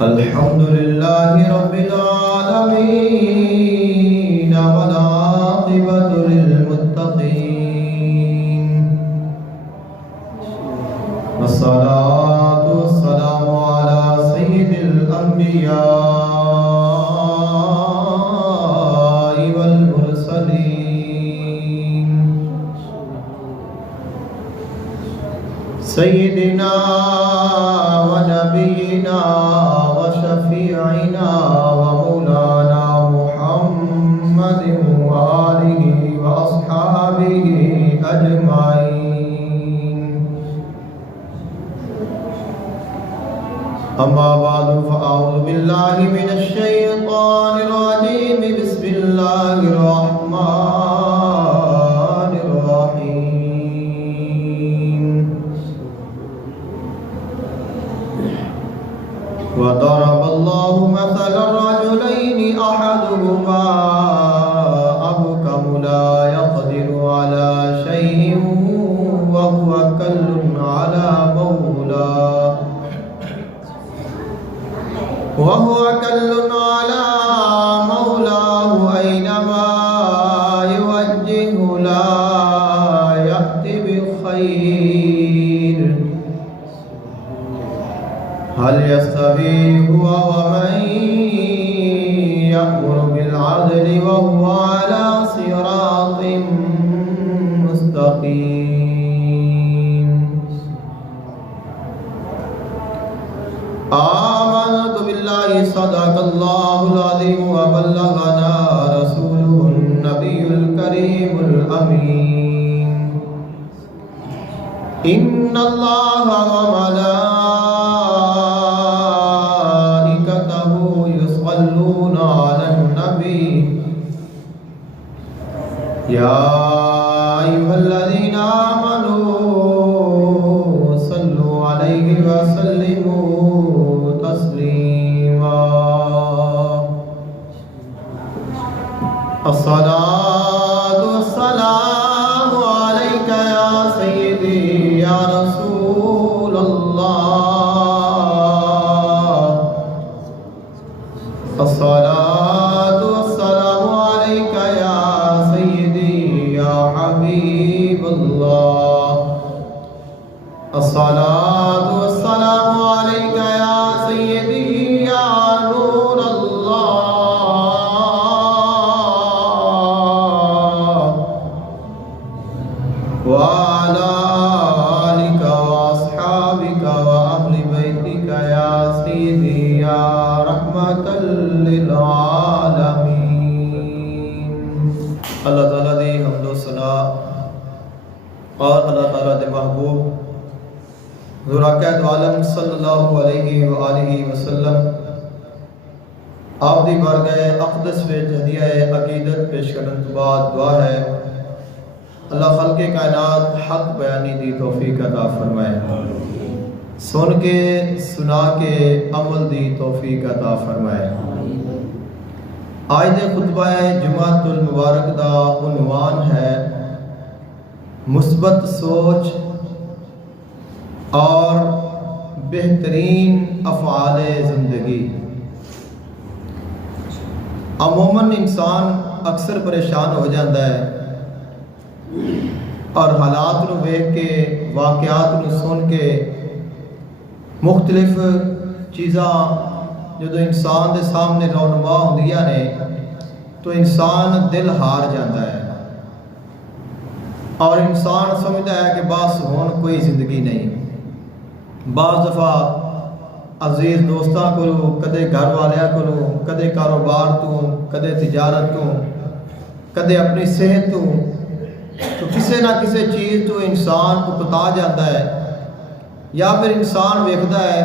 الحمد لله رب العالمين والعاقبة للمتقين والصلاة والسلام على سيد الأنبياء والمرسلين سيدنا ونبينا وشفيعنا ومولانا محمد وآله وأصحابه أجمعين. أما بعد فأعوذ بالله من الشيطان الرجيم. بسم الله الرحمن الرحيم. وضرب الله مثلا رجلين أحدهما أبكم لا يقدر على شيء وهو كل على مولاه أينما يوجهه لا يأتي بخير. هل يستوي هو ومن يأمر بالعدل وهو على صراط مستقيم. آمنت بالله صدق الله العظيم وبلغنا رسوله النبي الكريم الأمين. إن الله وملائكته يصلون على النبي يا أيها الذين آمنوا صلوا عليه وسلموا تسليما. الصلاة والسلام عليك يا سيدي يا رسول الله. الصلاة والسلام عليك يا سيدي يا حبيب الله. الصلاة والسلام عليك يا سيدي يا نور الله. وعلى آلك وأصحابك وأهل بيتك يا سيدي يا رحمة للعالمين. اللہ تعالیٰ دی حمد و ثنا اور اللہ تعالیٰ دے محبوب حضور اقائد عالم صلی اللہ علیہ وآلہ وسلم آپ دی بارگاہ اقدس وچ ہدیہ عقیدت پیش کرنے تو بعد دعا ہے اللہ خلق کائنات حق بیانی دی توفیق عطا فرمائے، سن کے سنا کے عمل دی توفیق عطا فرمائے. آج دے خطبہ جمعۃ المبارک دا عنوان ہے مثبت سوچ اور بہترین افعال زندگی. عموماً انسان اکثر پریشان ہو جاتا ہے اور حالات نو ویکھ کے واقعات نو سن کے مختلف چیزاں جدو انسان دے سامنے رونما ہوندیاں نے تو انسان دل ہار جاتا ہے اور انسان سمجھتا ہے کہ بس ہون کوئی زندگی نہیں. بعض دفعہ عزیز دوستاں کو کدے گھر والیاں کو کدے کاروبار تو کدے تجارت تو کدے اپنی صحت تو کسی نہ کسی چیز تو انسان اکتا جاتا ہے یا پھر انسان ویکھدا ہے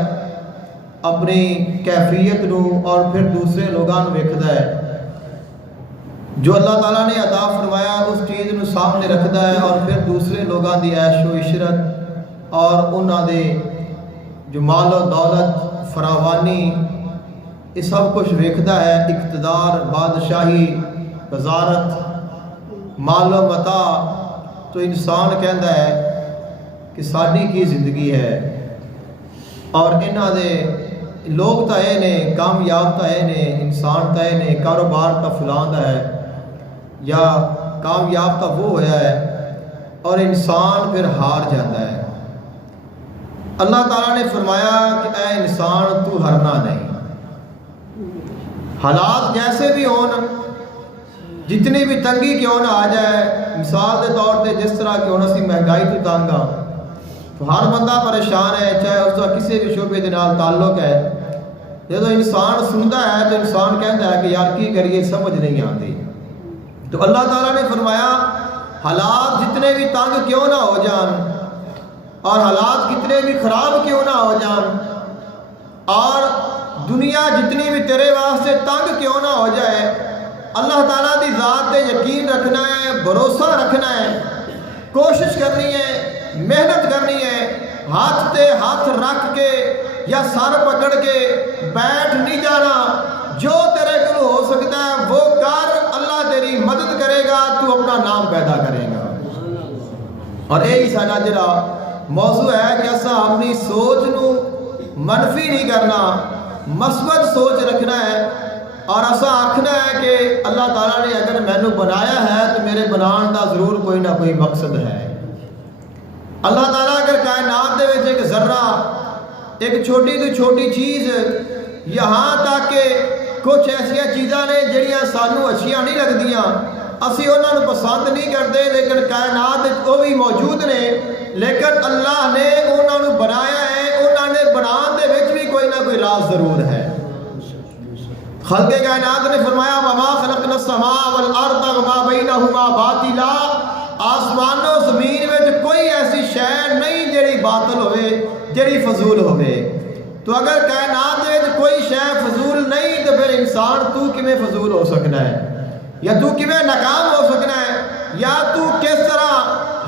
اپنی کیفیت نو اور پھر دوسرے لوگاں نو ویکھدا ہے. جو اللہ تعالیٰ نے عطا فرمایا اس چیز نو سامنے رکھدا ہے اور پھر دوسرے لوگاں دی عیش و عشرت اور انہاں دے جو مال و دولت فراوانی یہ سب کچھ ویکھدا ہے. اقتدار، بادشاہی، وزارت، مال و متاع، تو انسان کہندا ہے کہ ساڈی کی زندگی ہے اور انہاں دے لوگ تو اے نے، کامیاب تو اے نے، انسان تو اے نے، کاروبار تو فلاں دا ہے، یا کامیاب تو وہ ہویا ہے، اور انسان پھر ہار جاتا ہے۔ اللہ تعالیٰ نے فرمایا کہ اے انسان تو ہرنا نہیں، حالات جیسے بھی ہون، جتنی بھی تنگی کیوں نہ آ جائے، مثال دے طور پہ جس طرح کیوں نہ سی مہنگائی تو تنگ آ، تو ہر بندہ پریشان ہے، چاہے اس کا کسی بھی شعبے کے نال تعلق ہے۔ جب انسان سنتا ہے تو انسان کہتا ہے کہ یار کی کریے، سمجھ نہیں آتی۔ تو اللہ تعالیٰ نے فرمایا حالات جتنے بھی تنگ کیوں نہ ہو جان، اور حالات کتنے بھی خراب کیوں نہ ہو جان، اور دنیا جتنی بھی تیرے واسطے تنگ کیوں نہ ہو جائے، اللہ تعالیٰ دی ذات پہ یقین رکھنا ہے، بھروسہ رکھنا ہے، کوشش کرنی ہے، محنت کرنی ہے، ہاتھ تے ہاتھ رکھ کے یا سر پکڑ کے بیٹھ نہیں جانا، جو تیرے کو ہو سکتا ہے وہ کر، اللہ تیری مدد کرے گا، تو اپنا نام پیدا کرے گا۔ اور یہی سارا جڑا موضوع ہے کہ اسا اپنی سوچ نو منفی نہیں کرنا، مثبت سوچ رکھنا ہے، اور ایسا آکھنا ہے کہ اللہ تعالیٰ نے اگر میں نے بنایا ہے تو میرے بنان دا ضرور کوئی نہ کوئی مقصد ہے۔ اللہ تعالیٰ اگر کائنات دے وچ ایک ذرہ، ایک چھوٹی تو چھوٹی چیز، یہاں تک کہ کچھ ایسیا چیزاں نے جڑیاں سانو اچھیاں نہیں لگدیاں، اسی انہاں نو پسند نہیں کرتے، لیکن کائنات وہ بھی موجود نے، لیکن اللہ نے انہاں نو بنایا ہے، انہاں نے بنان دے وچ بھی کوئی نہ کوئی راز ضرور ہے۔ خلق کائنات نے فرمایا وما خلقنا السماء والارض وما بینہما باطلا، آسمان و زمین وچ کوئی ایسی شے نہیں جڑی باطل ہوئے، جڑی فضول ہوئے۔ تو اگر کائنات وچ کوئی شے فضول نہیں تو پھر انسان تو کیویں فضول ہو سکنا ہے، یا تو کیویں ناکام ہو سکنا ہے، یا تو کس طرح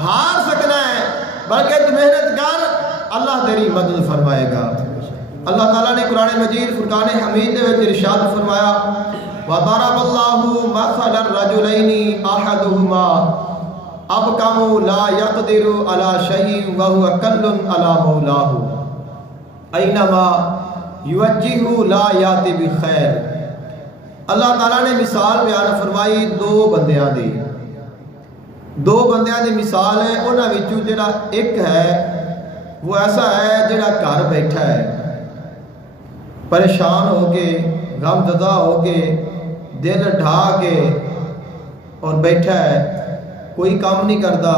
ہار سکنا ہے، بلکہ تو محنت کر، اللہ تیری مدد فرمائے گا۔ اللہ تعالیٰ نے قرآن مجید فرقان حمید دے وچ ارشاد فرمایا وَضَرَبَ اللَّهُ مَثَلًا رَجُلَيْنِ أَحَدُهُمَا أَبْكَمُ لَا يَقْدِرُ عَلَى شَيْءٍ وَهُوَ كَلٌّ عَلَى مَوْلَاهُ أَيْنَمَا يُوَجِّهُ لَا يَأْتِ بِخَيْرٍ۔ اللہ تعالیٰ نے مثال بیان فرمائی دو بندیاں دی، دو بندیاں دی مثال ہے، انہاں وچوں جڑا ایک ہے وہ ایسا ہے جڑا گھر بیٹھا ہے، پریشان ہو کے، غم زدہ ہو کے، دل ڈھا کے اور بیٹھا ہے، کوئی کام نہیں کرتا،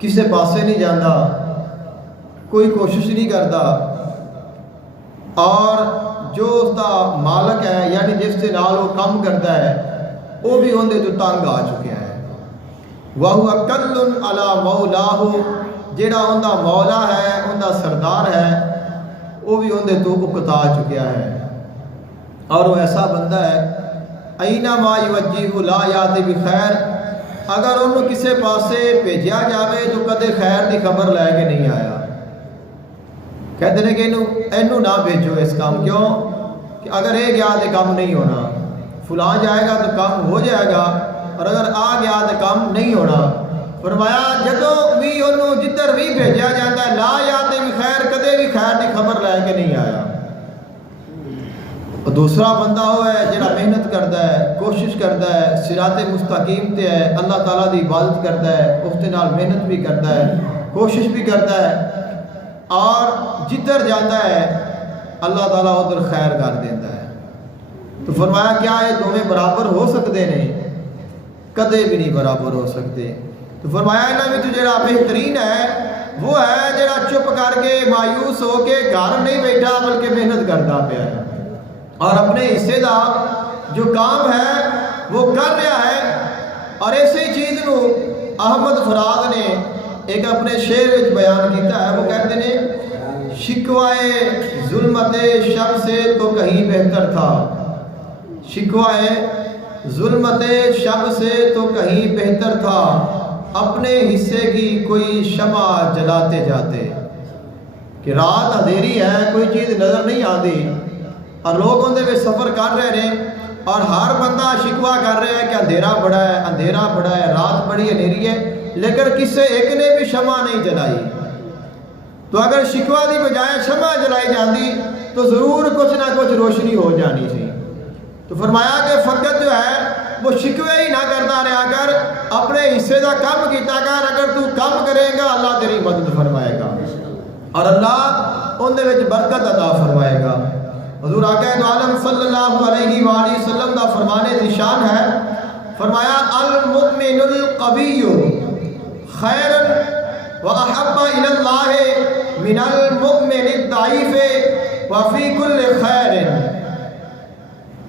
کسے پاسے نہیں جانا، کوئی کوشش نہیں کرتا، اور جو اس کا مالک ہے یعنی جس کے نال وہ کام کرتا ہے وہ بھی اندے تو تنگ آ چکا ہے۔ وَهُوَ كَلٌّ عَلَى مَوْلَاهُ، جیڑا اندہ مولا ہے، اندہ سردار ہے، وہ بھی اندے تو اکتا چکیا ہے۔ اور وہ ایسا بندہ ہے اَيْنَمَا يُوَجِّهُ لَا يَأْتِ بِخَيْرٍ، اگر انہوں کسے پاسے بھیجیا جاوے تو کدے خیر دی خبر لے کے نہیں آیا، کہتے ہیں کہ اینو نہ بھیجو اس کام، کیوں کہ اگر یہ گیا تو کام نہیں ہونا، فلاں جائے گا تو کام ہو جائے گا، اور اگر آ گیا تو کام نہیں ہونا۔ فرمایا جدوں بھی انہوں جدھر بھی بھیجیا جاتا ہے لا یاتے بھی خیر، کدے بھی خیر دی خبر لے کے نہیں آیا۔ اور دوسرا بندہ وہ ہے جڑا محنت کرتا ہے، کوشش کرتا ہے، صراط مستقیم تے ہے، اللہ تعالیٰ دی عبادت کرتا ہے، اس کے نال محنت بھی کرتا ہے، کوشش بھی کرتا ہے، اور جدھر جاتا ہے اللہ تعالیٰ ادھر خیر کر دیتا ہے۔ تو فرمایا کیا یہ دونوں برابر ہو سکتے ہیں؟ کدے بھی نہیں برابر ہو سکتے۔ تو فرمایا انہاں وچ جڑا بہترین ہے وہ ہے جڑا چپ کر کے مایوس ہو کے گھر نہیں بیٹھا بلکہ محنت کرتا پیا ہے، اور اپنے حصے دا جو کام ہے وہ کر رہا ہے۔ اور اسی چیز نو احمد فراز نے ایک اپنے شعر وچ بیان کیتا ہے، وہ کہتے ہیں شکوائے ظلمت شب سے تو کہیں بہتر تھا، شکوائے ظلمت شب سے تو کہیں بہتر تھا، اپنے حصے کی کوئی شمع جلاتے جاتے، کہ رات اندھیری ہے، کوئی چیز نظر نہیں آتی، اور لوگ اندھے میں سفر کر رہے ہیں، اور ہر بندہ شکوہ کر رہا ہے کہ اندھیرا بڑا ہے، اندھیرا بڑا ہے، رات بڑی اندھیری ہے، لیکن کسے ایک نے بھی شمع نہیں جلائی۔ تو اگر شکوہ دی بجائے شمع جلائی جاتی تو ضرور کچھ نہ کچھ روشنی ہو جانی سی۔ تو فرمایا کہ فقط جو ہے وہ شکوے ہی نہ کرتا رہا کر، اپنے حصے کا کم کیتا کر۔ اگر تو کم کرے گا اللہ تیری مدد فرمائے گا اور اللہ ان دے وچ برکت عطا فرمائے گا۔ حضور آقا دو عالم صلی اللہ علیہ وآلہ وسلم دا فرمانے ذیشان ہے، فرمایا المؤمن القوی خیر واحب الی اللہ من المؤمن الضعیف وفی کل خیر۔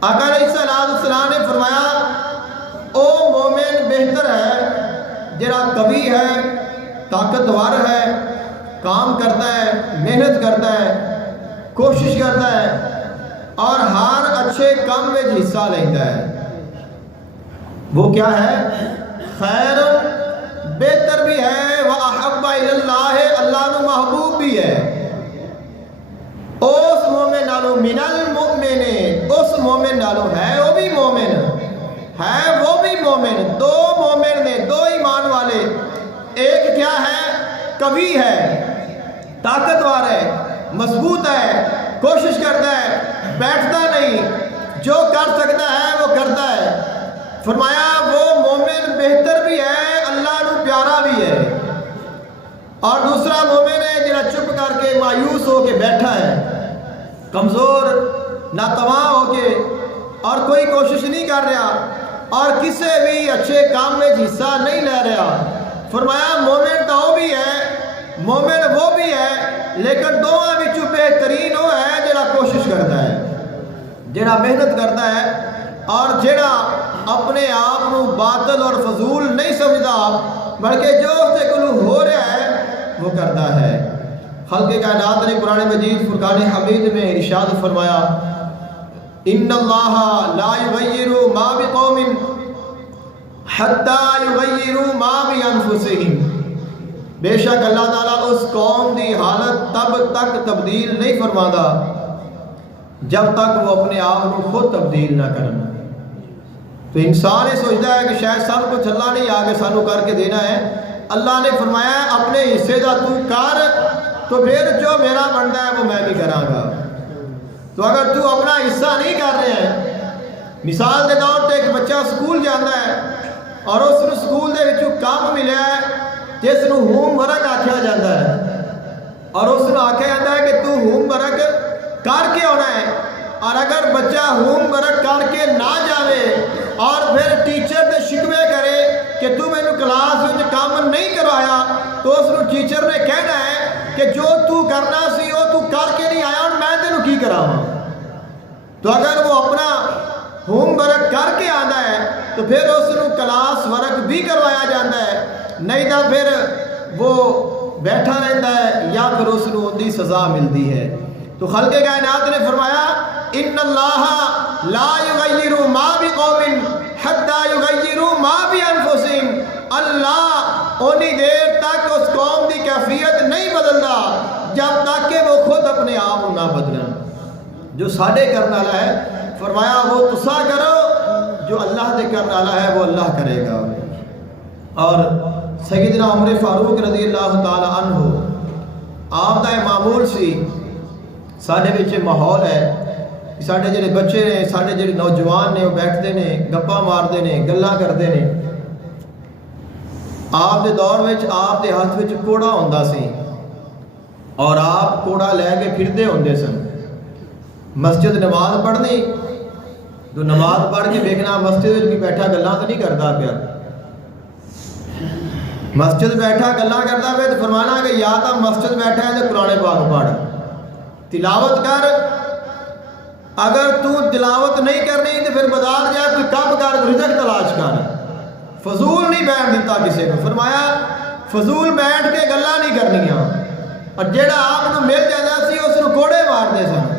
آقا علیہ السلام نے فرمایا او مومن بہتر ہے جڑا قوی ہے، طاقتور ہے، کام کرتا ہے، محنت کرتا ہے، کوشش کرتا ہے اور ہر اچھے کام میں حصہ لیتا ہے۔ وہ کیا ہے؟ خیر، بہتر بھی ہے، وَأَحَبَّ إِلَى اللَّهِ، اللہ نو محبوب بھی ہے۔ اس مومن نالو من المؤمن، اس مومن نالو ہے وہ بھی مومن ہے، وہ بھی مومن۔ دو مومن نے، دو ایمان والے، ایک کیا ہے؟ قوی ہے، طاقتور ہے، مضبوط ہے، کوشش کرتا ہے، بیٹھتا نہیں، جو کر سکتا ہے وہ کرتا ہے۔ فرمایا وہ مومن بہتر بھی ہے، اللہ نو پیارا بھی ہے۔ اور دوسرا مومن ہے جڑا چپ کر کے مایوس ہو کے بیٹھا ہے، کمزور ناتواں ہو کے، اور کوئی کوشش نہیں کر رہا اور کسی بھی اچھے کام میں حصہ نہیں لے رہا۔ فرمایا مومن تو وہ بھی ہے، مومن وہ بھی ہے، لیکن دونوں وچوں بہترین وہ ہے جڑا کوشش کرتا ہے، جڑا محنت کرتا ہے اور جڑا اپنے آپ کو باطل اور فضول نہیں سمجھتا، بلکہ جو اس سے کلو ہو رہا ہے وہ کرتا ہے۔ خلق کائنات نے قرآن مجید فرقان حمید میں ارشاد فرمایا، ان اللہ لا یغیر ما بقوم حتی یغیروا ما بانفسہم۔ بے شک اللہ تعالیٰ اس قوم دی حالت تب تک تبدیل نہیں فرماتا جب تک وہ اپنے آپ کو خود تبدیل نہ کرنا۔ تو انسان یہ سوچتا ہے کہ شاید سب کچھ اللہ نے آگے سانو کر کے دینا ہے۔ اللہ نے فرمایا اپنے حصے کا تو کر، تو پھر جو میرا بنتا ہے وہ میں بھی کراں گا۔ تو اگر تو اپنا حصہ نہیں کر رہے ہیں، مثال کے طور پہ ایک بچہ سکول جاتا ہے اور اس نے سکول دے وچوں کام ملیا ہے جس نو ہوم ورک آکھیا جاتا ہے، اور اس نو آکھیا جاتا ہے کہ تو ہوم ورک کر کے آنا ہے، اور اگر بچہ ہوم ورک کر کے نہ جاوے اور پھر ٹیچر تے شکوے کرے کہ تو میں نے کلاس میں کام نہیں کروایا، تو اس نو ٹیچر نے کہنا ہے کہ جو تو کرنا سی وہ تو کر کے نہیں آیا اور میں تینوں کی کراواں۔ تو اگر وہ اپنا ہوم ورک کر کے آتا ہے تو پھر اس نو کلاس ورک بھی کروایا جاتا ہے، نہیں تو پھر وہ بیٹھا رہتا ہے یا پھر اس نو ان دی سزا ملتی ہے۔ تو خلق کائنات نے فرمایا ان اللہ لا یغیر ما بقوم حتی یغیروا ما بانفسہم، اللہ اونی دیر تک اس قوم دی کیفیت نہیں بدلتا جب تک کہ وہ خود اپنے آپ نہ بدلن۔ جو ساڈے کرنے والا ہے فرمایا وہ تسا کرو، جو اللہ دے کرنے والا ہے وہ اللہ کرے گا۔ اور سیدنا عمر فاروق رضی اللہ تعالی عنہ آپ دا معمول سی، ساڈے وچ ماحول ہے، ساڈے جڑے بچے نے، ساڈے جڑے نوجوان نے وہ بیٹھتے نے، گپاں مارتے نے، گلاں کرتے نے۔ آپ دے دور وچ آپ دے ہاتھ وچ کوڑا ہوندا سی اور آپ کوڑا لے کے پھردے ہوندے سن۔ مسجد نماز پڑھنی تو نماز پڑھ کے دیکھنا مسجد وچ کوئی بیٹھا گلاں تو نہیں کردا پیا، مسجد بیٹھا گلاں کردا پیا تو فرمانا کہ یا تو مسجد بیٹھا ہے تو قرآن پاک پڑھ، تلاوت کر۔ اگر تو تلاوت نہیں کرنی تو پھر بازار جا کوئی کام کر، رزق تلاش کر، فضول نہیں بیٹھ دیتا کسی کو۔ فرمایا فضول بیٹھ کے گلاں نہیں کرنیاں، اور جیڑا آپ کو مل جاتا سی اس کو کوڑے مارتے سن۔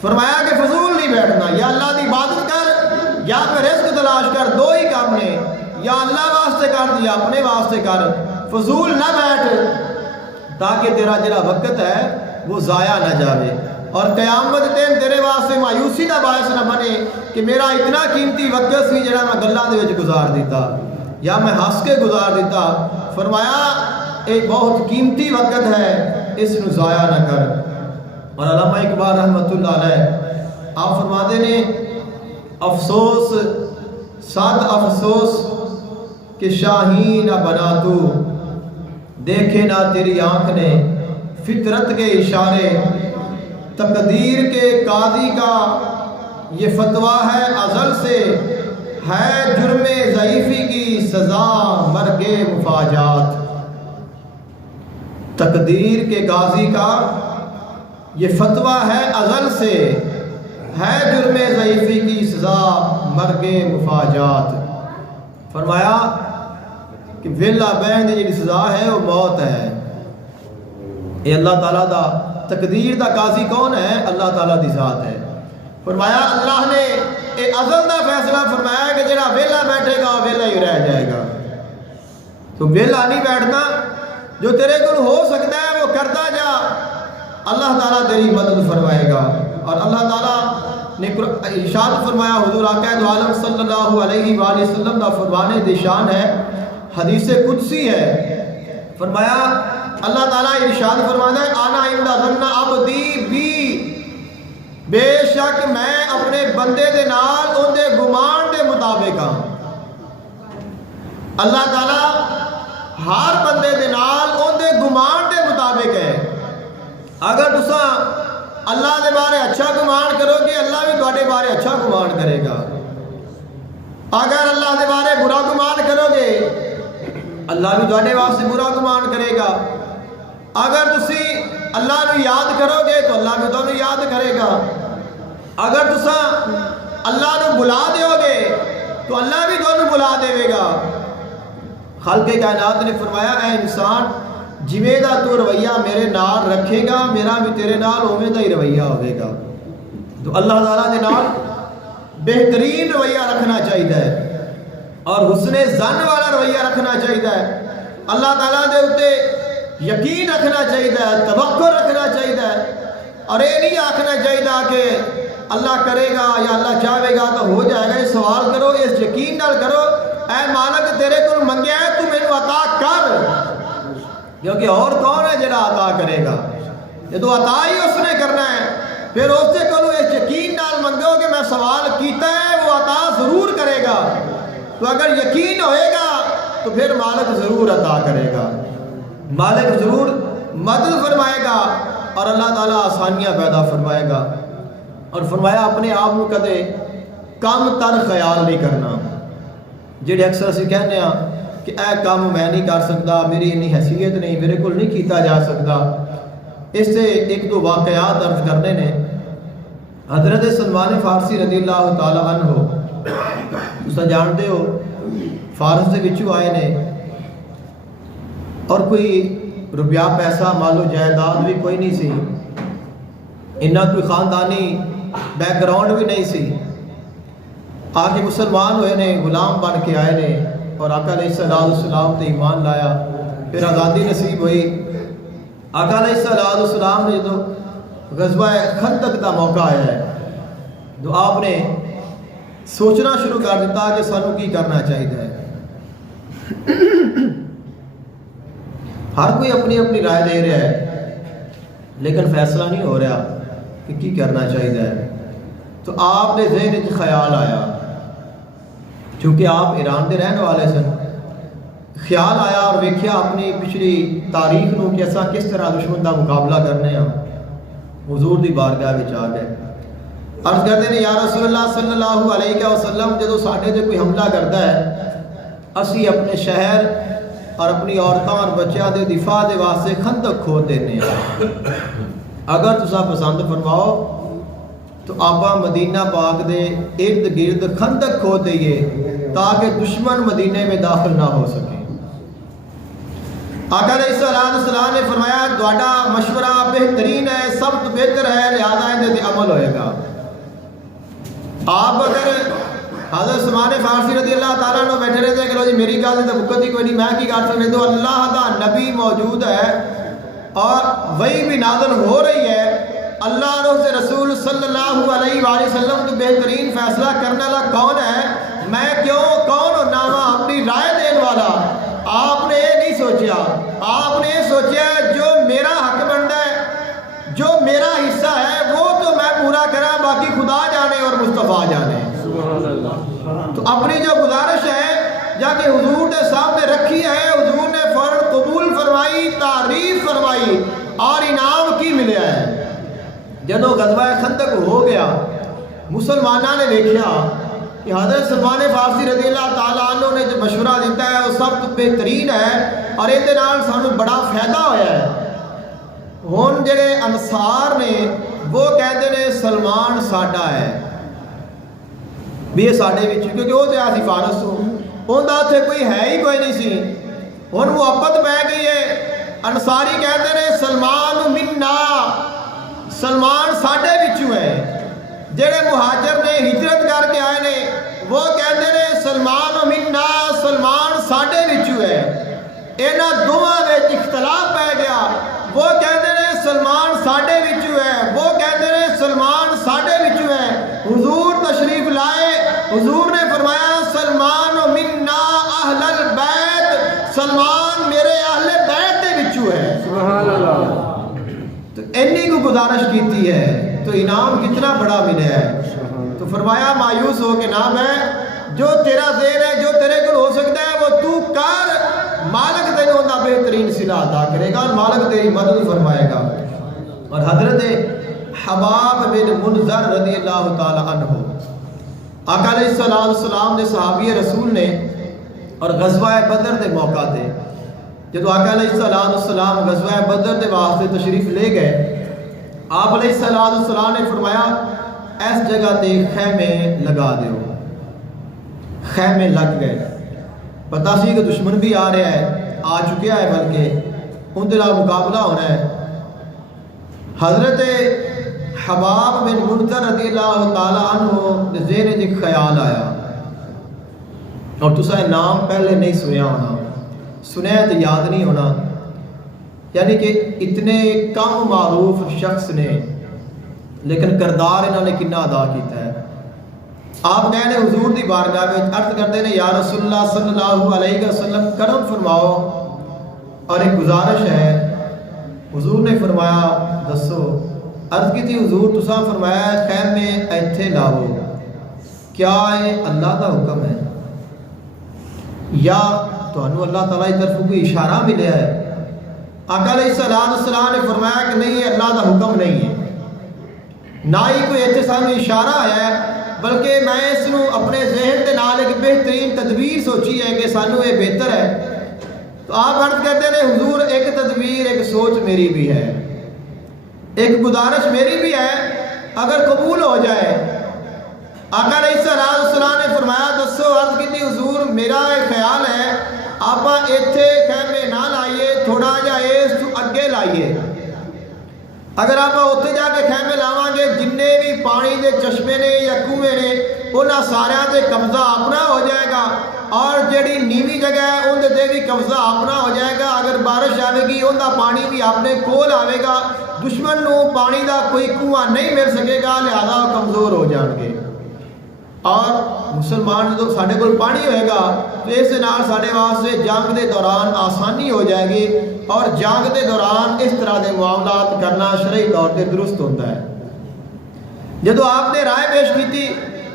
فرمایا کہ فضول نہیں بیٹھنا، یا اللہ کی عبادت کر یا پھر رزق تلاش کر، دو ہی کام نے، یا اللہ واسطے کر یا اپنے واسطے کر، فضول نہ بیٹھ تاکہ تیرا جڑا وقت ہے وہ ضائع نہ جاوے اور قیامت دن تیرے واسطے مایوسی کا باعث نہ بنے کہ میرا اتنا قیمتی وقت سی جڑا میں گلاں دے وچ گزار دیتا یا میں ہنس کے گزار دیتا۔ فرمایا ایک بہت قیمتی وقت ہے، اس نو ضائع نہ کر۔ اور علامہ اقبال رحمۃ اللہ علیہ آپ فرماتے نے افسوس صد افسوس کہ شاہین نہ بنا تو، دیکھے نہ تیری آنکھ نے فطرت کے اشارے، تقدیر کے قاضی کا یہ فتویٰ ہے ازل سے، ہے جرم ضعیفی کی سزا مرگ مفاجات۔ تقدیر کے قاضی کا یہ فتویٰ ہے ازل سے، ہے جرم ضعیفی کی سزا مرگ مفاجات۔ فرمایا کہ ویلا بہن دی سزا ہے وہ موت ہے۔ یہ اللہ تعالیٰ دا تقدیر دا قاضی کون ہے؟ اللہ تعالیٰ دی ذات ہے۔ فرمایا اللہ نے اے ازل دا فیصلہ فرمایا کہ جڑا ویلا بیٹھے گا وہ ویلا ہی رہ جائے گا۔ تو ویلا نہیں بیٹھنا، جو تیرے کو ہو سکتا ہے وہ کرتا جا، اللہ تعالیٰ تیری مدد فرمائے گا۔ اور اللہ تعالیٰ نے ارشاد فرمایا، حضور آقا دو عالم صلی اللہ علیہ وآلہ وسلم دا فرمان دشان ہے، حدیث قدسی ہے۔ فرمایا اللہ تعالیٰ ارشاد فرماتا ہے انا عند ظن عبدی بی، بے شک میں اپنے بندے دے نال اون دے گمان دے مطابق ہاں۔ اللہ تعالیٰ ہر بندے دے نال اون دے گمان دے مطابق ہے۔ اگر تساں اللہ دے بارے اچھا گمان کرو گے اللہ بھی تواڈے بارے اچھا گمان کرے گا۔ اگر اللہ دے بارے برا گمان کرو گے اللہ بھی تواڈے واسطے برا گمان کرے گا۔ اگر تسی اللہ نو یاد کرو گے تو اللہ بھی تانوں یاد کرے گا۔ اگر تساں اللہ نو بلا دیو گے تو اللہ بھی تانوں بلا دے گا۔ خالق کائنات نے فرمایا اے انسان جویں دا تو رویہ میرے نال رکھے گا میرا بھی تیرے نال اوویں دا ہی رویہ ہوے گا۔ تو اللہ تعالیٰ دے نال بہترین رویہ رکھنا چاہیے اور حسن ظن والا رویہ رکھنا چاہیے۔ اللہ تعالیٰ دے اوتے یقین رکھنا چاہیے، توقع رکھنا چاہیے، اور یہ نہیں آکھنا چاہیے کہ اللہ کرے گا یا اللہ چاہے گا تو ہو جائے گا۔ یہ سوال کرو، اس یقین نال کرو اے مالک تیرے کو منگیا ہے تو مینوں عطا کر، کیونکہ اور کون ہے جڑا عطا کرے گا؟ یہ تو عطا ہی اس نے کرنا ہے۔ پھر اس سے کہو اس یقین نال منگو کہ میں سوال کیتا ہے وہ عطا ضرور کرے گا۔ تو اگر یقین ہوئے گا تو پھر مالک ضرور عطا کرے گا، مالک ضرور مدد فرمائے گا اور اللہ تعالیٰ آسانیاں پیدا فرمائے گا۔ اور فرمایا اپنے آپ کو کدے کم تر خیال نہیں کرنا۔ جڑے اکثر اسی کہنے ہیں کہ اے کام میں نہیں کر سکتا، میری اتنی حیثیت نہیں، میرے کو نہیں کیتا جا سکتا۔ اس سے ایک دو واقعات عرض کرنے نے۔ حضرت سلمان فارسی رضی اللہ تعالیٰ عنہ تسا جانتے ہو فارس دے وچوں آئے نے اور کوئی روپیہ پیسہ مال و جائیداد بھی کوئی نہیں سی، انہاں کوئی خاندانی بیک گراؤنڈ بھی نہیں سی۔ آگے مسلمان ہوئے نے، غلام بن کے آئے نے اور آقا علیہ السلام تے ایمان لایا، پھر آزادی نصیب ہوئی۔ آقا علیہ السلام نے جو غزوہ خندق کا موقع آیا ہے تو آپ نے سوچنا شروع کر دیتا کہ سانوں کی کرنا چاہیے۔ ہر کوئی اپنی اپنی رائے دے رہا ہے لیکن فیصلہ نہیں ہو رہا کہ کی کرنا چاہیے۔ تو آپ نے ذہن وچ خیال آیا، چونکہ آپ ایران دے رہنے والے سن، خیال آیا اور ویکھیا اپنی پچھلی تاریخ نو کہ اساں کس طرح دشمن دا مقابلہ کرنے ہاں۔ حضور دی بارگاہ وچ آ گئے، عرض کرتے ہیں یا رسول اللہ صلی اللہ علیہ وسلم جدو ساڈے تے کوئی حملہ کرتا ہے اسی اپنے شہر اور اپنی عورتوں اور بچیاں دے دفاع دے واسطے خندق کھود دینے ہیں، اگر تساں پسند فرماؤ تو آپا مدینہ پاک دے ارد گرد خندق کھود دئیے تاکہ دشمن مدینے میں داخل نہ ہو سکے۔ آقا علیہ السلام نے فرمایا تہاڈا مشورہ بہترین ہے، سب تو بہتر ہے، لہذا اندر تے عمل ہوئے گا۔ آپ اگر حضرت سلمان فارسی رضی اللہ تعالیٰ عنہ بیٹھے رہتے ہیں کہ لو جی میری گل تو مکت ہی کوئی نہیں، میں کی کر سکتے، تو اللہ دا نبی موجود ہے اور وہی بھی نازل ہو رہی ہے، اللہ اور اس رسول صلی اللہ علیہ وآلہ وسلم تو بہترین فیصلہ کرنے والا کون ہے؟ میں کیوں کون ہونا وا اپنی رائے دین والا؟ آپ نے یہ نہیں سوچا آپ نے سوچا جو میرا حق بنتا ہے، جو میرا حصہ ہے وہ تو میں پورا کرا، باقی خدا جانے اور مصطفیٰ جانے۔ تو اپنی جو گزارش ہے جا کے حضور کے سامنے رکھی ہے، حضور نے فوراً قبول فرمائی، تعریف فرمائی اور انعام کی ملیا ہے۔ جدو غزوہ خندق ہو گیا، مسلمانوں نے دیکھا کہ حضرت سلمان فارسی رضی اللہ تعالیٰ عنہ نے جو مشورہ دیتا ہے وہ سب تو بہترین ہے اور یہ سانو بڑا فائدہ ہویا ہے۔ ہن جڑے انصار نے وہ کہتے ہیں سلمان ساڈا ہے، بھی یہ ساڈے وچ، کیونکہ وہ تو آسی فارس ہو، اوندا اتھے کوئی ہے ہی کوئی نہیں سی۔ ہن محبت پہ گئی ہے، انصاری کہتے ہیں سلمان منا، سلمان ساڈے وچوں ہے۔ جڑے مہاجر نے ہجرت کر کے آئے نے وہ کہتے ہیں سلمان منا، سلمان ساڈے وچوں ہے۔ انہاں دوواں وچ اختلاف پہ گیا، وہ کہتے ہیں سلمان ساڈے وچوں ہے، وہ کہتے ہیں سلمان ساڈے وچوں ہے۔ حضور تشریف لائے، حضور نے فرمایا سلمان منا اہل البیت، سلمان میرے اہل بیت دے وچوں ہے۔ سبحان اللہ۔ تو اینی کو گزارش کیتی ہے تو انعام کتنا بڑا ملے ہے۔ تو فرمایا مایوس ہو کے نہ بیٹھ، جو تیرا ذہن ہے، جو تیرے کو ہو سکتا ہے وہ تو کر، مالک تیرے ہوتا بہترین صلہ عطا کرے گا اور مالک تیری مدد فرمائے گا۔ اور حضرت حباب بن منذر رضی اللہ تعالی عنہ، آقا علیہ السلام نے صحابی رسول نے اور غزوہ بدر دے موقع تے جدو آقا علیہ السلام غزوہ بدر دے واسطے تشریف لے گئے، آپ علیہ السلام نے فرمایا اس جگہ تے خیمے لگا دیو۔ خیمے لگ گئے، پتہ سی کہ دشمن بھی آ رہا ہے، آ چکیا ہے، بلکہ ان دے نال مقابلہ ہونا ہے۔ حضرت حباب بن منذر رضی اللہ تعالی عنہ دے ذہن ایک خیال آیا، اور تسا نام پہلے نہیں سنیا ہونا، سنیا تو یاد نہیں ہونا، یعنی کہ اتنے کم معروف شخص نے لیکن کردار انہوں نے کنا ادا کیتا ہے۔ آپ کہنے حضور دی بارگاہ میں عرض کرتے ہیں یا رسول اللہ صلی اللہ علیہ وسلم کرم فرماؤ اور ایک گزارش ہے۔ حضور نے فرمایا دسو، عرض کی تھی حضور تسا فرمایا خیر میں ایتھے لاؤ، کیا یہ اللہ کا حکم ہے یا تانوں اللہ تعالیٰ کی طرف کوئی اشارہ ملیا ہے؟ آقا علیہ السلام نے فرمایا کہ نہیں، یہ اللہ کا حکم نہیں ہے، نہ ہی کوئی ایتھے سانوں اشارہ آیا ہے، بلکہ میں اس نو اپنے ذہن کے نال ایک بہترین تدبیر سوچی ہے کہ سانوں یہ بہتر ہے۔ تو آپ عرض کرتے ہیں حضور ایک تدبیر، ایک سوچ میری بھی ہے، ایک گزارش میری بھی ہے، اگر قبول ہو جائے۔ آقا علیہ السلام نے فرمایا دسو، عرض کی تھی حضور میرا ایک خیال ہے آپ ایتھے خیمے نہ لائیے، تھوڑا جا اس تو اگے لائیے۔ اگر آپ اتنے جا کے خیمے لاواں گے جننے بھی پانی دے چشمے نے یا کنویں نے انہاں سارا تے قبضہ اپنا ہو جائے گا، اور جڑی نیوی جگہ ہے ان دے بھی قبضہ اپنا ہو جائے گا۔ اگر بارش آئے گی ان دا پانی بھی اپنے کول آئے گا، دشمن نو پانی دا کوئی کنواں نہیں مل سکے گا، لہذا وہ کمزور ہو جان گے۔ اور مسلمان جو ساڈے کول پانی ہوئے گا تو اس نال ساڈے واسطے جنگ دے دوران آسانی ہو جائے گی، اور جنگ دے دوران اس طرح دے معاملات کرنا شرعی طور پہ درست ہوتا ہے۔ جدو آپ نے رائے پیش کی تھی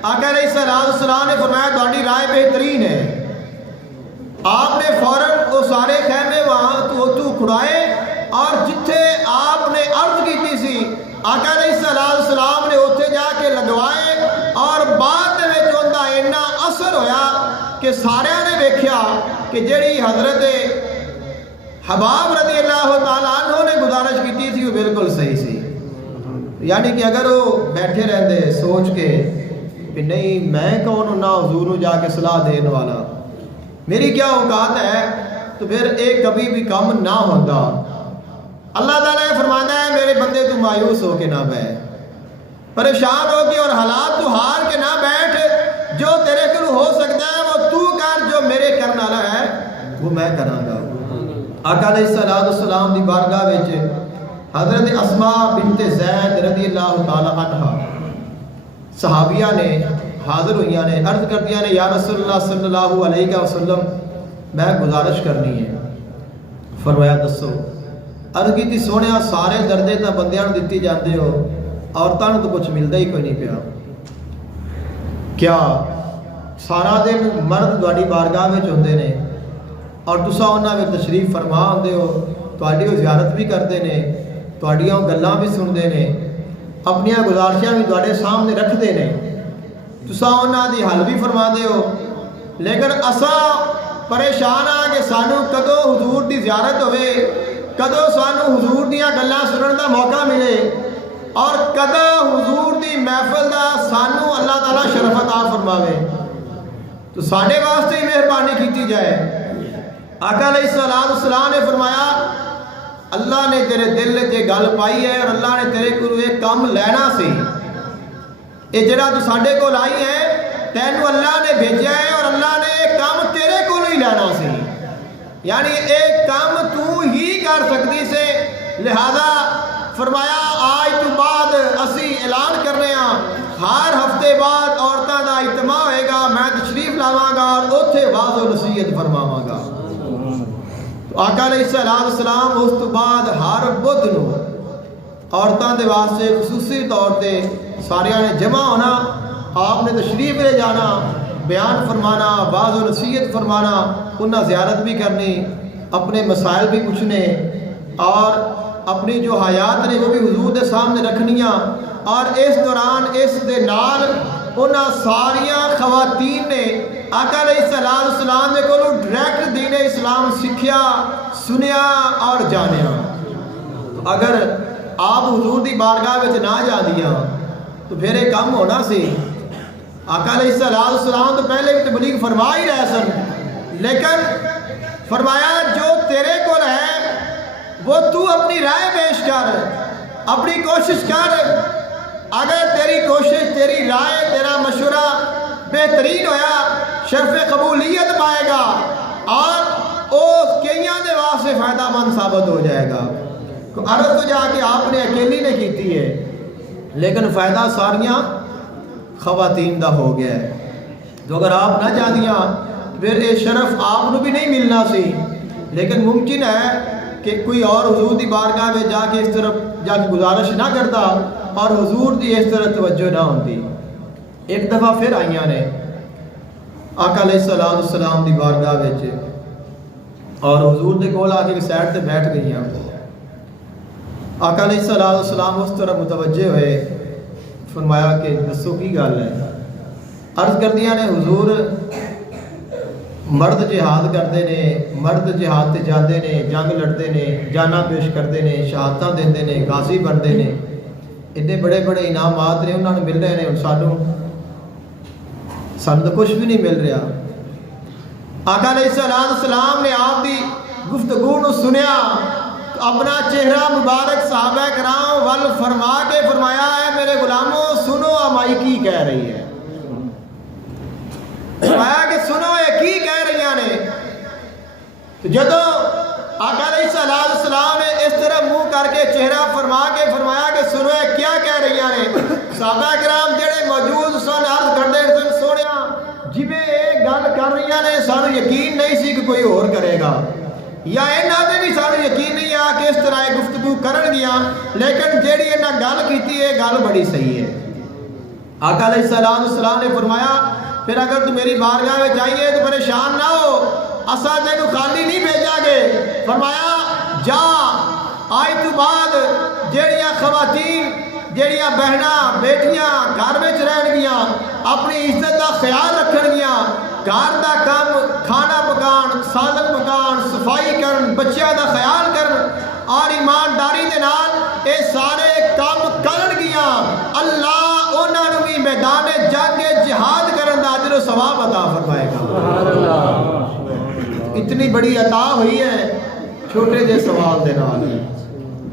آقا علیہ السلام نے فرمایا تہاڈی رائے بہترین ہے۔ آپ نے فوراً وہ سارے خیمے وہاں تو کھڑائے، اور جتھے آپ نے عرض کی سی آقا علیہ السلام نے اتنے جا کے لگوائے، اور بعد میں چوندا اتنا اثر ہویا کہ سارے نے دیکھا کہ جڑی حضرت حباب رضی اللہ تعالیٰ عنہ نے گزارش کی تھی وہ بالکل صحیح سی۔ یعنی کہ اگر وہ بیٹھے رہتے سوچ کے کہ نہیں میں کون ہوں نہ حضور نو جا کے صلاح دینے والا، میری کیا اوقات ہے، تو پھر ایک کبھی بھی کام نہ ہوتا۔ اللہ تعالیٰ نے فرمانا ہے میرے بندے تو مایوس ہو کے نہ بیٹھ، پریشان ہو کے اور حالات تو ہار کے نہ بیٹھ، جو تیرے کو ہو سکتا ہے وہ تو کر، جو میرے کرنا رہا ہے وہ میں کراں گا۔ آقا علیہ السلام دی بارگاہ وچ حضرت اسماء بنت زید رضی اللہ تعالی عنہ صحابیہ نے حاضر ہوئیاں نے عرض کردیاں نے یا رسول اللہ صلی اللہ علیہ وسلم میں گزارش کرنی ہے۔ فرمایا دسو؟ عرض کی سونے سارے درجے تو بندیاں نوں دتی جاندے ہو، عورتوں تو کچھ ملتا ہی کوئی نہیں پیا، کیا سارا دن مرد تہاڈی بارگاہ وچ ہوندے نے اور تساں انہاں وچ تشریف فرما ہوندے ہو، تہاڈی وہ زیارت بھی کرتے ہیں، تہاڈیاں گلاں بھی سنتے ہیں، اپنیاں گزارشاں بھی تہاڈے سامنے رکھتے ہیں، تساں انہاں دی حل بھی فرما دے ہو، لیکن اساں پریشان ہاں کہ سانو کدوں حضور دی زیارت ہوئے، کدوں سانو حضور دیاں گلاں سنن دا موقع ملے، اور کدوں حضور دی محفل دا سانو اللہ تعالیٰ شرف عطا فرماوے، تو ساڈے واسطے ہی مہربانی کیتی جائے۔ آقا علیہ السلام نے فرمایا اللہ نے تیرے دل تے گل پائی ہے اور اللہ نے تیرے کو ایک کام لینا سی، یہ جڑا تو ساڈے کول آئی ہے تینوں اللہ نے بھیجا ہے اور اللہ نے ایک کام تیرے کو ہی لینا سی، یعنی ایک کام تو ہی کر سکتی سے، لہذا فرمایا آج تو بعد اسی اعلان کرنے ہاں ہر ہفتے بعد عورتوں کا اجتماع ہوئے گا، میں تشریف لاواں گا اور اوتھے واعظ و نصیحت فرماواں گا۔ تو آقا علیہ السلام اس تو بعد ہر بدھ نو عورتوں کے واسطے خصوصی طور پہ سارے نے جمع ہونا، آپ نے تشریف لے جانا، بیان فرمانا، واعظ و نصیحت فرمانا، انہیں زیارت بھی کرنی، اپنے مسائل بھی پوچھنے، اور اپنی جو حیات نے وہ بھی حضور دے سامنے رکھنیاں، اور اس دوران اس دے نال انہاں ساریاں خواتین نے آقا علیہ السلام دے کولوں ڈائریکٹ دین اسلام سکھیا، سنیا اور جانیا۔ اگر آپ حضور دی بارگاہ وچ نہ جاندیاں تو پھر یہ کم ہونا سی۔ آقا علیہ السلام تو پہلے بھی تبلیغ فرما ہی رہے سن، لیکن فرمایا جو تیرے کول ہے وہ تو اپنی رائے پیش کر، اپنی کوشش کر، اگر تیری کوشش، تیری رائے، تیرا مشورہ بہترین ہویا شرف قبولیت پائے گا اور وہ کئیاں دے واسطے فائدہ مند ثابت ہو جائے گا۔ عرض تو جا کے آپ نے اکیلی نے کیتی ہے، لیکن فائدہ ساریاں خواتین دا ہو گیا ہے، تو اگر آپ نہ جانیاں پھر یہ شرف آپ نو بھی نہیں ملنا سی، لیکن ممکن ہے کہ کوئی اور حضور دی بارگاہ میں جا کے اس طرف جا کے گزارش نہ کرتا اور حضور دی اس طرح توجہ نہ ہوتی۔ ایک دفعہ پھر آئیاں نے آقا علیہ السلام دی بارگاہ وچ اور حضور دے کول آ کے سائڈ تے بیٹھ گئیاں۔ آقا علیہ السلام اس طرح متوجہ ہوئے، فرمایا کہ دسو کی گل ہے؟ عرض کردیاں نے حضور مرد جہاد کرتے ہیں، مرد جہاد تے جاتے ہیں، جنگ لڑتے ہیں، جانا پیش کرتے ہیں، شہادتاں دیندے ہیں، غازی بنتے ہیں، اتنے بڑے بڑے انعامات نے انہوں نے مل رہے ہیں، سانو تو کچھ بھی نہیں مل رہا۔ آقا علیہ السلام نے آپ کی گفتگو نو سنیا، اپنا چہرہ مبارک صحابہ کرام ول فرما کے فرمایا ہے میرے غلاموں سنو امائی کی کہہ رہی ہے، فرمایا کہ سنو یہ کی کہہ رہی نے۔ تو جدو آقا علیہ السلام نے اس طرح منہ کر کے چہرہ فرما کے فرمایا کہ سنو یہ کیا کہہ رہی نے، صحابہ کرام جڑے موجود سن عرض کرتے سن سونیا جی یہ گل کر رہی نے سانو یقین نہیں سی کہ کوئی اور کرے گا، یا انہاں دے بھی سانو یقین نہیں آ کہ اس طرح گفتگو کرن گیا، لیکن جیڑی انہاں گل کیتی ہے گل بڑی صحیح ہے۔ آقا علیہ السلام نے فرمایا پھر اگر تو میری بارگاہ میں جائیے تو پریشان نہ ہو، اساں تینوں خالی نہیں بھیجا گے۔ فرمایا جا آج تو بعد جیڑیاں خواتین، جیڑیاں بہناں بیٹیاں گھر میں رہن گیاں، اپنی عزت کا خیال رکھن گیاں، گھر دا کام کھانا پکان، سالن پکان، صفائی کرن، بچیاں دا خیال کرن اور ایمانداری دے نال اے سارے کام کرن گیاں، اللہ انہاں نوں بھی میدان جنگ جہاد کرن دا اجر و ثواب عطا فرمائے گا۔ اتنی بڑی عطا ہوئی ہے چھوٹے جے سوال دے نال،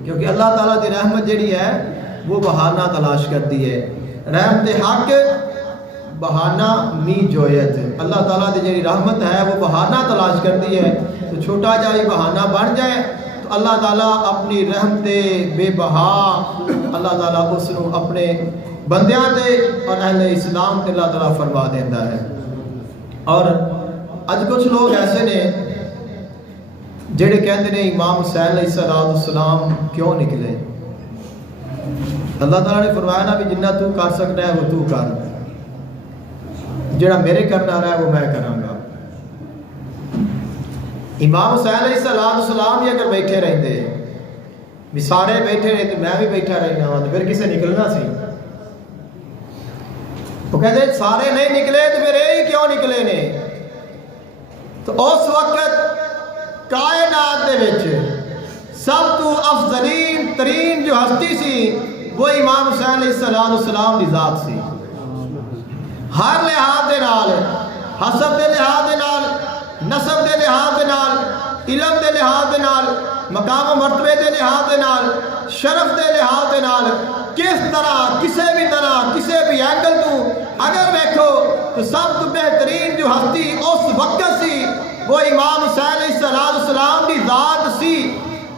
کیونکہ اللہ تعالیٰ دی رحمت جڑی ہے وہ بہانہ تلاش کرتی ہے، رحمت حق بہانہ می جویت، اللہ تعالیٰ دی جڑی رحمت ہے وہ بہانہ تلاش کرتی ہے، تو چھوٹا جا بھی بہانہ بن جائے تو اللہ تعالیٰ اپنی رحمت بے بہا اللہ تعالیٰ اس نو اپنے بندیاں دے اور اہل اسلام تے اللہ تعالیٰ فرما دیتا ہے۔ اور اج کچھ لوگ ایسے نے جڑے کہتے ہیں امام حسین علیہ السلام کیوں نکلے؟ اللہ تعالیٰ نے فرمایا نا بھی جنہ تو کر سکتا ہے وہ تو کر، جڑا میرے کرنا رہا ہے وہ میں کراں گا۔ امام حسین علیہ السلام ہی اگر بیٹھے رہتے بھی سارے بیٹھے رہتے میں بھی بیٹھا رہنا ہوں تو پھر کسے نکلنا سی؟ وہ کہتے سارے نہیں نکلے تو پھر یہی کیوں نکلے نے؟ تو اس وقت کائنات دے وچ سب تو افضلین ترین جو ہستی سی وہ امام حسین علیہ السلام دی ذات سی۔ ہر لحاظ دے نال، حسب دے لحاظ دے نال، نسب دے لحاظ دے نال، علم دے لحاظ دے نال، مقام و مرتبے دے لحاظ دے نال، شرف دے لحاظ دے نال، کس طرح کسے بھی طرح کسے بھی اینگل تو اگر دیکھو تو سب تو بہترین جو ہستی اس وقت سی وہ امام حسین علیہ السلام دی ذات سی۔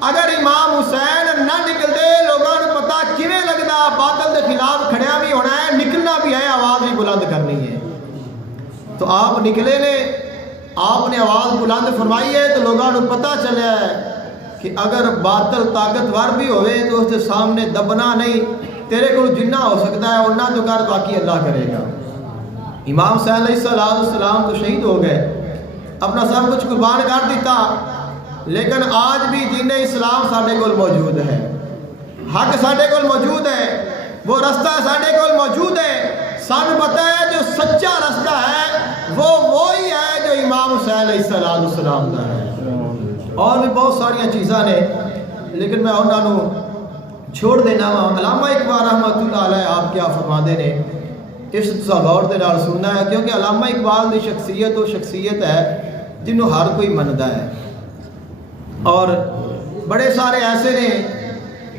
اگر امام حسین نہ نکلتے لوگوں نے پتا کیویں لگتا باطل دے خلاف کھڑیا بھی ہونا ہے، نکلنا بھی ہے، آواز بھی بلند کرنی ہے۔ تو آپ نکلے نے، آپ نے آواز بلند فرمائی ہے تو لوگوں نے پتا چلیا ہے کہ اگر باطل طاقتور بھی ہوئے تو اس کے سامنے دبنا نہیں، تیرے کو جنہ ہو سکتا ہے انہاں تو کر، باقی اللہ کرے گا۔ امام حسین علیہ السلام تو شہید ہو گئے، اپنا سب کچھ قربان کر دیتا، لیکن آج بھی دین اسلام ساڈے کول موجود ہے، حق ساڈے کول موجود ہے، وہ رستہ ساڈے کول موجود ہے۔ سانو پتہ ہے جو سچا رستہ ہے وہ وہی ہے جو امام حسین علیہ السلام کا ہے۔ اور بھی بہت ساری چیزاں نے لیکن میں انہوں چھوڑ دینا وا۔ علامہ اقبال رحمۃ اللہ علیہ آپ کیا فرماتے ہیں، اس تسا غور دے نال سننا ہے، کیونکہ علامہ اقبال کی شخصیت وہ شخصیت ہے جنہوں ہر کوئی منتا ہے، اور بڑے سارے ایسے نے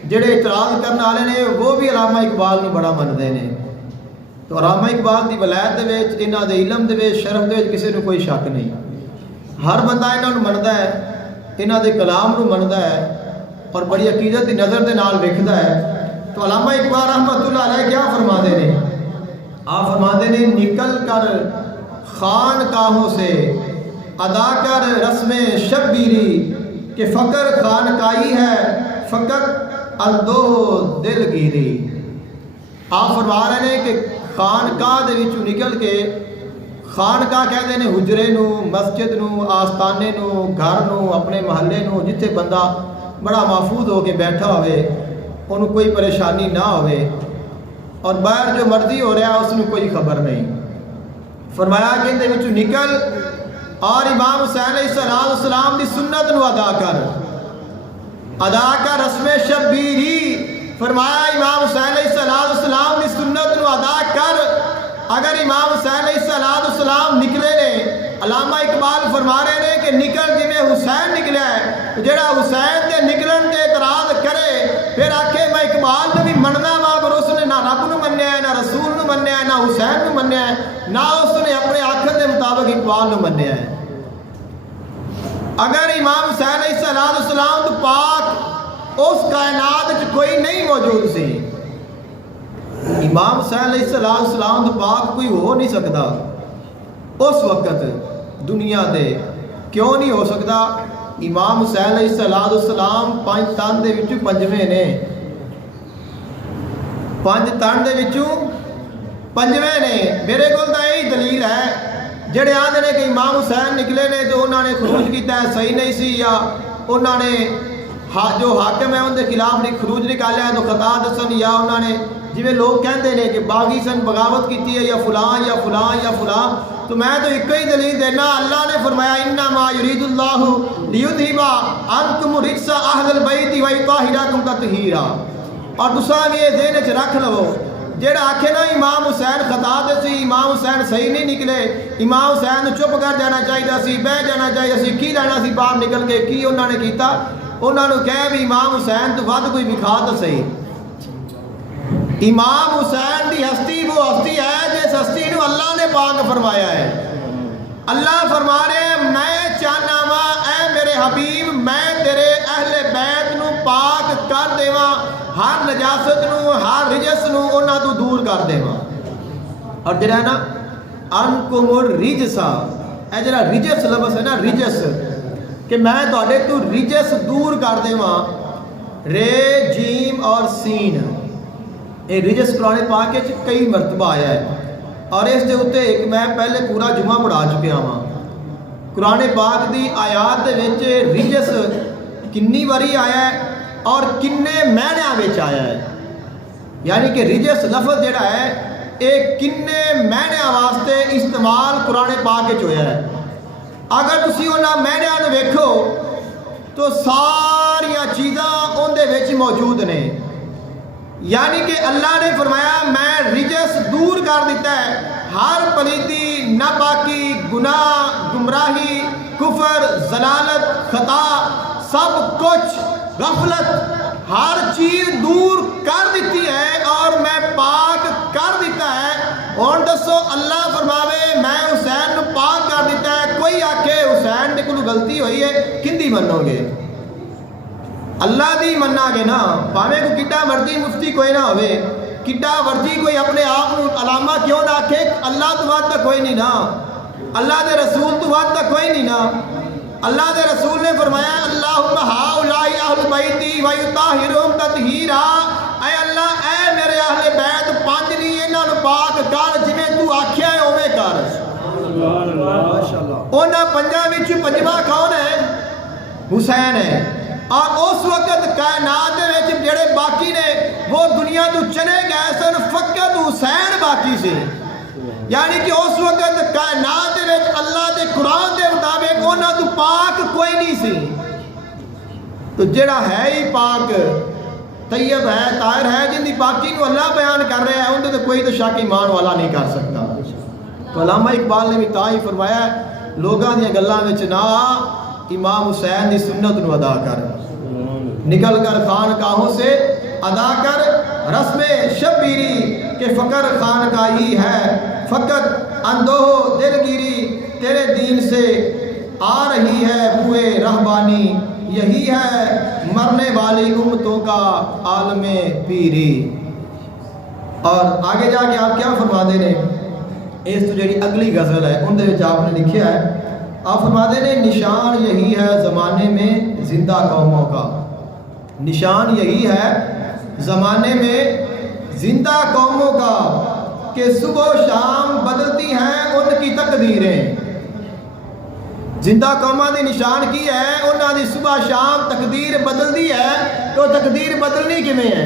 جڑے اعتراض کرنے والے نے وہ بھی علامہ اقبال کو بڑا منتے ہیں۔ تو علامہ اقبال کی ولایت دے وچ، انہاں دے علم دے وچ، شرف دے وچ کسی کو کوئی شک نہیں، ہر بندہ انہاں منتا ہے، انہاں دے کلام کو منتا ہے اور بڑی عقیدت کی نظر دے نال ویکھدا ہے۔ تو علامہ اقبال رحمۃ اللہ علیہ کیا فرماتے ہیں؟ آپ فرماتے ہیں نکل کر خانقاہوں سے ادا کر رسم شبیری کہ فقر خانقاہی ہے فقط اندوہ دل گیری۔ آپ فرما رہے ہیں کہ خانقاہ دے وچوں نکل کے، خانقاہ کہتے ہیں حجرے نو، مسجد نو، آستانے نو، گھر نو، اپنے محلے نو، جتھے بندہ بڑا محفوظ ہو کے بیٹھا ہوئے، انہوں کوئی پریشانی نہ ہوئے اور باہر جو مرضی ہو رہا ہے اس نے کوئی خبر نہیں۔ فرمایا کہ اندے وچوں نکل اور امام حسین علیہ السلام دی سنت نو ادا کر رسم شبیری۔ فرمایا امام حسین علیہ السلام دی سنت نو ادا کر۔ اگر امام حسین علیہ السلام نکلے نے، علامہ اقبال فرما رہے ہیں کہ نکل جویں حسین نکلیا ہے، جڑا حسین دے نکلن تے اعتراض کرے پھر آکھے میں اقبال نے بھی مننا وا، پر اس نے نہ رب نو منیا ہے، نہ رسول نو منیا ہے، نہ حسین نو منیا ہے، نہ اس نے اپنے آخر دے مطابق اقبال نو منیا ہے۔ اگر امام حسین علیہ السلام تو پاک اس کائنات وچ کوئی نہیں موجود سی، امام حسین علیہ السلام تو پاک کوئی ہو نہیں سکتا اس وقت دنیا دے، کیوں نہیں ہو سکتا؟ امام حسین علیہ السلام پانچ تن دے وچوں پنجویں نے، پانچ تن دے وچوں پنجویں نے۔ میرے کو تو یہی دلیل ہے جڑے آدھے نے کہ امام حسین نکلے نے تو انہوں نے خروج کیتا ہے صحیح نہیں سی، یا انہوں نے جو حاکم ہے ان کے خلاف خروج نکالیا تو خطا دسن، یا انہوں نے جی لوگ کہتے ہیں کہ باغی سن بغاوت کی ہے یا فلاں یا فلاں یا فلاں۔ تو میں تو ایک ہی دلیل دینا، اللہ نے فرمایا انما یرید اللہ لیذھب عنکم الرجس اہل البیت ویطہرکم تطہیرا۔ اور دوسرا بھی یہ ذہن وچ رکھ لو، جیڑا آکھے نا امام حسین خطا دے سی، امام حسین صحیح نہیں نکلے، امام حسین چپ کر جانا چاہیے سی، بہ جانا چاہیے سی، کی لینا سی باہر نکل کے؟ کی انہوں نے کیتا؟ انہوں نے کہا بھی امام حسین تو ود کوئی بکھا تو صحیح۔ امام حسین دی ہستی وہ ہستی ہے جس ہستی نو اللہ نے پاک فرمایا ہے۔ اللہ فرما رہے ہیں میں چاہنا وا اے میرے حبیب میں تیرے اہل بیت نو پاک کر دیواں، ہر نجاست نو ہر رجس نو انہاں تو دور کر دیواں۔ اور جڑا ہے نا انکم الرجس، اے جڑا رجس لفظ ہے نا رجس، کہ میں تواڈے تو رجس دور کر دیواں. رے جیم اور سین یہ رجس قرآن پاک وچ کئی مرتبہ آیا ہے اور اس دے اوتے ایک میں پہلے پورا جمعہ پڑھا چکیا ہاں. قرآن پاک دی آیات دے وچ رجس کنی واری آیا ہے اور کنے معنیاں وچ آیا ہے. یعنی کہ رجس لفظ جڑا ہے یہ کنے معنیاں واسطے استعمال قرآن پاک وچ ہویا ہے. اگر تسی انہاں معنیاں نوں ویکھو تو ساریاں چیزاں ان دے وچ موجود نے. یعنی کہ اللہ نے فرمایا میں رجس دور کر دیتا ہے. ہر پلیتی، ناپاکی، گناہ، گمراہی، کفر، ضلالت، خطا، سب کچھ، غفلت، ہر چیز دور کر دیتی ہے اور میں پاک کر دیتا ہے. اور دسو اللہ فرماوے میں حسین نو پاک کر دیتا ہے. کوئی آکھے حسین دے کولوں غلطی ہوئی ہے کندی منو گے؟ اللہ دی مننا گے نا. پاویں کو کڈا مرضی مفتی کوئی نہ ہوئے، کڈا مرضی کوئی اپنے آپ کو علامہ کیوں نہ آکھے، اللہ تو وعدہ کوئی نہیں نا. اللہ دے رسول تو وعدہ کوئی نہیں نا. اللہ دے رسول نے فرمایا اللہم ہؤلاء اہل بیتی ویطہرہم تطہیرا. اے اللہ اے میرے اہل بیت پنج نہیں انہاں نوں پاک کر جویں تو آکھیا ہے اوویں کر. سبحان اللہ ماشاءاللہ. انہاں پنجاں وچ پنجواں کون ہے؟ حسین ہے. اور اس وقت کائنات وچ جڑے باقی نے وہ دنیا تو چلے گئے سن، فقط حسین باقی سے. یعنی کہ اس وقت کائنات وچ اللہ دے قرآن دے مطابق انہاں تو پاک کوئی نہیں سی. تو جڑا ہے ہی پاک، طیب ہے، طاہر ہے، جن دی پاکی کو اللہ بیان کر رہا ہے، ان تو کوئی تو شک ایمان والا نہیں کر سکتا. تو علامہ اقبال نے بھی تا ہی فرمایا لوگاں دیاں گلاں وچ نہ امام حسین دی سنت نو ادا کر، نکل کر خانقاہوں سے ادا کر رسم شبیری کہ فقر خانقاہی ہے، فقط اندوہ دلگیری تیرے دین سے آ رہی ہے بوئے رہبانی، یہی ہے مرنے والی امتوں کا عالم پیری. اور آگے جا کے آپ کیا فرما دے نے؟ اس تو جڑی اگلی غزل ہے ان دے وچ آپ نے لکھیا ہے، آپ فرماتے ہیں نشان یہی ہے زمانے میں زندہ قوموں کا. نشان یہی ہے زمانے میں زندہ قوموں کا کہ صبح و شام بدلتی ہیں ان کی تقدیریں. زندہ قوموں دی نشان کی ہے؟ انہاں دی صبح شام تقدیر بدلتی ہے. تو تقدیر بدلنی کیویں ہے؟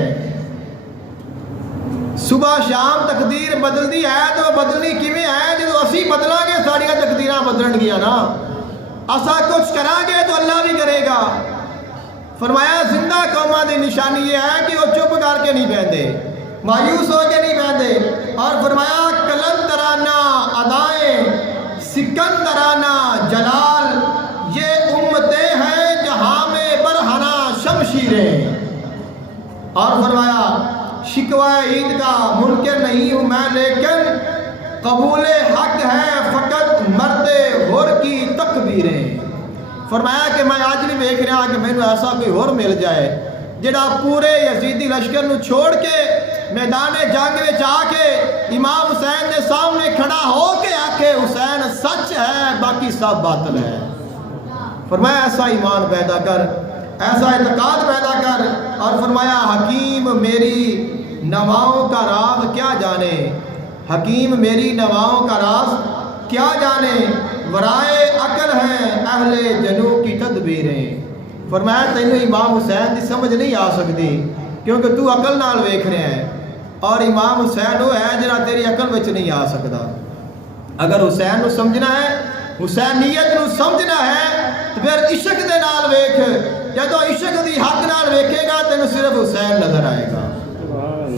صبح شام تقدیر بدلتی ہے تو بدلنی کیویں ہے؟ جب اسی بدلاں گے ساڑیاں تقدیراں بدلن گیا نا. اسا کچھ کریں گے تو اللہ بھی کرے گا. فرمایا زندہ قوماں دی نشانی یہ ہے کہ وہ چپ کر کے نہیں بیٹھتے، مایوس ہو کے نہیں بیٹھتے. اور فرمایا کلندرانہ ادائیں سکندرانہ جلال یہ امتیں ہیں جہاں میں برہنہ شمشیریں. اور فرمایا شکوہ عید کا منکر نہیں ہوں میں لیکن قبول حق ہے فقط مرد غر کی تکبیریں. فرمایا کہ میں آج بھی دیکھ رہا کہ میں ایسا کوئی اور مل جائے جڑا پورے یزیدی لشکر نو چھوڑ کے میدان جنگ میں جا کے امام حسین کے سامنے کھڑا ہو کے آکھے حسین سچ ہے باقی سب باطل ہے. فرمایا ایسا ایمان پیدا کر، ایسا اعتقاد پیدا کر. اور فرمایا حکیم میری نواؤں کا راز کیا جانے، حکیم میری نواؤں کا راز کیا جانے، ورائے عقل ہیں اہل جنو کی تدبیریں. فرمایا تینوں امام حسین دی سمجھ نہیں آ سکتی کیونکہ تو عقل نال ویکھ رہا ہے، اور امام حسین وہ ہے جنہاں تیری عقل وچ نہیں آ سکتا. اگر حسین نو سمجھنا ہے، حسینیت نو سمجھنا ہے تو پھر عشق دے نال ویکھ. جدو عشق دی حق نال ویکھے گا تینوں صرف حسین نظر آئے گا.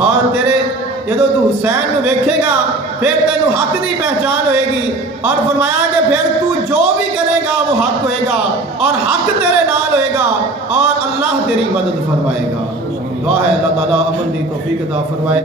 اور تیرے جدو تو حسین نو ویکھے گا پھر تینوں حق دی پہچان ہوئے گی. اور فرمایا کہ پھر تو جو بھی کرے گا وہ حق ہوئے گا اور حق تیرے نال ہوئے گا اور اللہ تیری مدد فرمائے گا. دعا ہے اللہ تعالیٰ عمل دی توفیق عطا فرمائے.